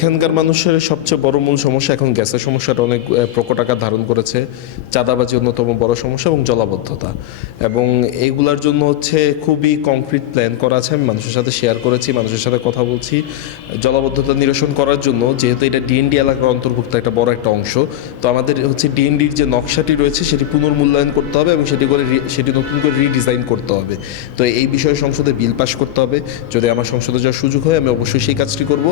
এখানকার মানুষের সবচেয়ে বড় মূল সমস্যা এখন গ্যাসের সমস্যাটা অনেক প্রকট আকার ধারণ করেছে। চাঁদাবাজি অন্যতম বড় সমস্যা এবং জলাবদ্ধতা, এবং এইগুলার জন্য হচ্ছে খুবই কংক্রিট প্ল্যান করা আছে। আমি মানুষের সাথে শেয়ার করেছি, মানুষের সাথে কথা বলছি। জলাবদ্ধতা নিরসন করার জন্য, যেহেতু এটা ডিএনডি এলাকার অন্তর্ভুক্ত একটা বড় একটা অংশ, তো আমাদের হচ্ছে ডিএনডির যে নকশাটি রয়েছে সেটি পুনর্মূল্যায়ন করতে হবে এবং সেটি নতুন করে রিডিজাইন করতে হবে। তো এই বিষয়ে সংসদে বিল পাস করতে হবে। যদি আমার সংসদে যাওয়ার সুযোগ হয় আমি অবশ্যই সেই কাজটি করব।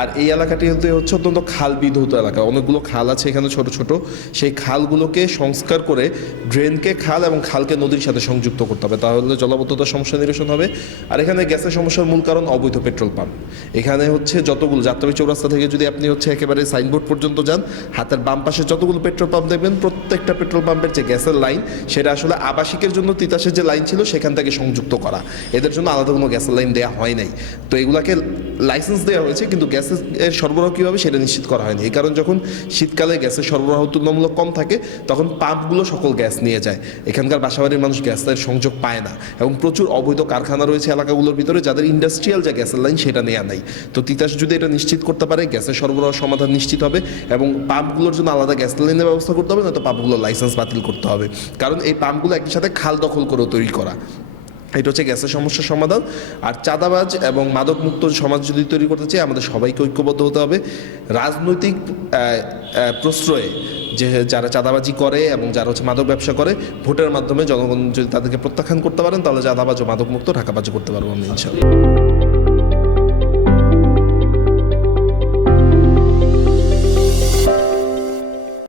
আর এই এলাকাটি হচ্ছে অত্যন্ত খাল বিধৌত এলাকা, অনেকগুলো খাল আছে এখানে ছোট ছোট। সেই খালগুলোকে সংস্কার করে ড্রেনকে খাল এবং খালকে নদীর সাথে সংযুক্ত করতে হবে, তাহলে জলাবদ্ধতার সমস্যা নিরসন হবে। আর এখানে গ্যাসের সমস্যার মূল কারণ অবৈধ পেট্রোল পাম্প। এখানে হচ্ছে যতগুলো যাত্রাবাড়ী চৌরাস্তা থেকে যদি আপনি হচ্ছে একেবারে সাইনবোর্ড পর্যন্ত যান, হাতের বাম পাশে যতগুলো পেট্রোল পাম্প দেখবেন, প্রত্যেকটা পেট্রোল পাম্পের যে গ্যাসের লাইন সেটা আসলে আবাসিকের জন্য তিতাসের যে লাইন ছিল সেখান থেকে সংযুক্ত করা, এদের জন্য আলাদা কোনো গ্যাসের লাইন দেওয়া হয় নাই। তো এগুলাকে লাইসেন্স দেওয়া হয়েছে কিন্তু গ্যাসের সরবরাহ কীভাবে সেটা নিশ্চিত করা হয়নি। এই কারণ যখন শীতকালে গ্যাসের সরবরাহ তুলনামূলক কম থাকে তখন পাম্পগুলো সকল গ্যাস নিয়ে যায়, এখানকার বাসাবাড়ির মানুষ গ্যাসের সংযোগ পায় না, এবং প্রচুর অবৈধ কারখানা রয়েছে এলাকাগুলোর ভিতরে যাদের ইন্ডাস্ট্রিয়াল যে গ্যাসের লাইন সেটা নেওয়া নাই। তো তিতাস যদি এটা নিশ্চিত করতে পারে, গ্যাসের সরবরাহ সমাধান নিশ্চিত হবে, এবং পাম্পগুলোর জন্য আলাদা গ্যাস লাইনের ব্যবস্থা করতে হবে, নয়তো পাম্পগুলোর লাইসেন্স বাতিল করতে হবে। কারণ এই পাম্পগুলো একই সাথে খাল দখল করেও তৈরি করা। এটা হচ্ছে গ্যাসের সমস্যার সমাধান। আর চাঁদাবাজ এবং মাদকমুক্ত সমাজ যদি তৈরি করতে চাই, আমাদের সবাইকে ঐক্যবদ্ধ হতে হবে। রাজনৈতিক প্রশ্রয়ে যে যারা চাঁদাবাজি করে এবং যারা হচ্ছে মাদক ব্যবসা করে, ভোটের মাধ্যমে জনগণ যদি তাদেরকে প্রত্যাখ্যান করতে পারেন, তাহলে চাঁদাবাজ ও মাদকমুক্ত ঢাকাবাজি করতে পারবো আমরা ইনশাআল্লাহ।